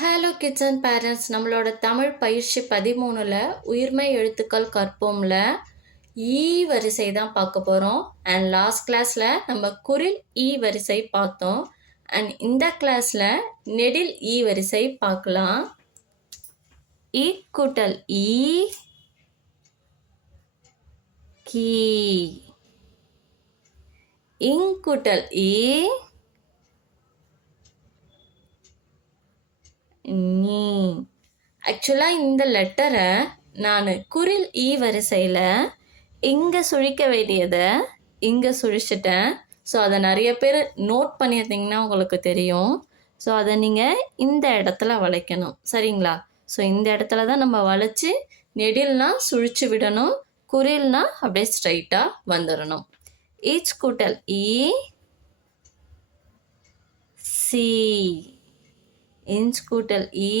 Hello kids and parents, நம்மளோட தமிழ் பயிற்சி 13ல் உயிர்மை எழுத்துக்கள் கற்போம்ல ஈ வரிசை தான் பார்க்க போகிறோம். அண்ட் லாஸ்ட் கிளாஸில் நம்ம குரில் ஈ வரிசை பார்த்தோம். அண்ட் இந்த கிளாஸில் நெடில் ஈ வரிசை பார்க்கலாம். ஈ கூட்டல் ஈ கீ, இங் கூட்டல் ஈ நீ. ஆக்சுவலாக இந்த லெட்டரை நான் குரில் ஈ வரிசையில் இங்கே சுழிக்க வேண்டியதை இங்கே சுழிச்சிட்டேன். ஸோ அதை நிறைய பேர் நோட் பண்ணியிருந்தீங்கன்னா உங்களுக்கு தெரியும். ஸோ அதை நீங்கள் இந்த இடத்துல வளைக்கணும், சரிங்களா? ஸோ இந்த இடத்துல தான் நம்ம வளைச்சி நெடில்னா சுழிச்சு விடணும், குரில்னா அப்படியே ஸ்ட்ரைட்டாக வந்துடணும். ஈச் கூட்டல் ஈ சி, இன்ச் கூட்டல் ஈ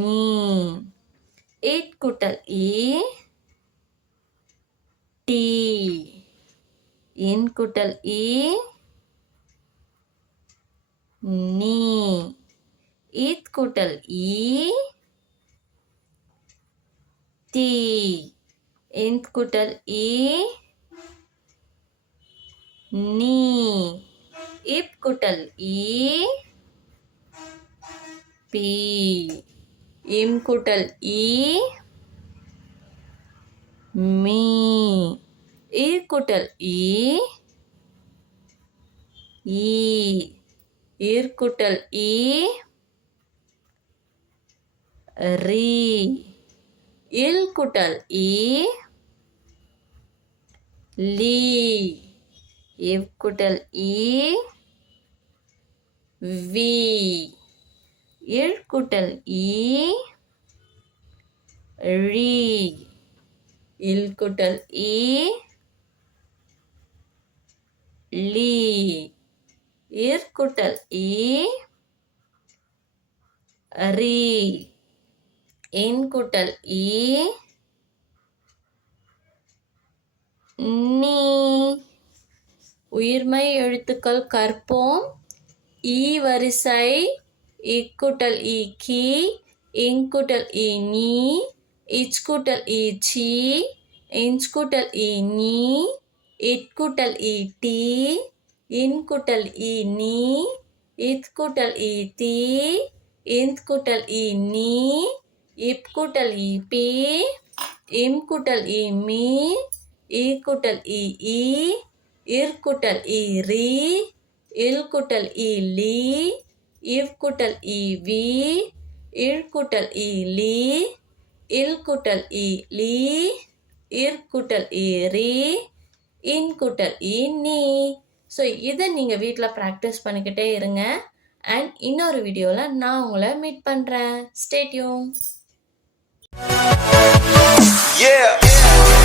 நீ, எயிட் கூட்டல் ஈ டி, இன் கூட்டல் ஈ நீ, ஈத் கூட்டல் ஈ தி, இன்த் கூட்டல் ஈ நீ, இப் கூட்டல் ஈ பி, இம் கூட்டல் ஈ மீ, ஈர் கூட்டல் ஈ ஈ, ஈர் கூட்டல் ஈ ரீ, இல் கூட்டல் ஈ லீ, இவ் கூட்டல் ஈ வி, இழ் கூட்டல் ஈ ழி, இல் கூட்டல் ஈ லீ, இர் கூட்டல் ஈ ரி, இன் கூட்டல் ஈ நீ. உயிர்மை எழுத்துக்கள் கற்போம். ஈ வரிசை இக்கூட்டல் ஈ கி, இங்கூட்டல் ஈ நீ, இச் கூட்டல் ஈ சி, இன்ச் கூட்டல் ஈ நீ, இட் கூட்டல் ஈ டி, இன் கூட்டல் ஈ நீ, இத் கூட்டல் ஈ தி, இந்த் கூட்டல் ஈ நீ, இப் கூட்டல் ஈ பி, இம் கூட்டல் ஈ மீ, ஈ கூட்டல் ஈ ஈ, இர் கூட்டல் ஈ ரீ, இல் கூட்டல் ஈ லீ, இவ் கூட்டல் ஈ வி, இழ் கூட்டல் ஈ லீ, இல் கூட்டல் ஈ லீ, இர் கூட்டல் ஈ ரீ, இன் கூட்டல் ஈ நீ. ஸோ இதை நீங்கள் வீட்டில் ப்ராக்டிஸ் பண்ணிக்கிட்டே இருங்க. அண்ட் இன்னொரு வீடியோவில் நான் உங்களை மீட் பண்ணுறேன். Stay tune. Yeah.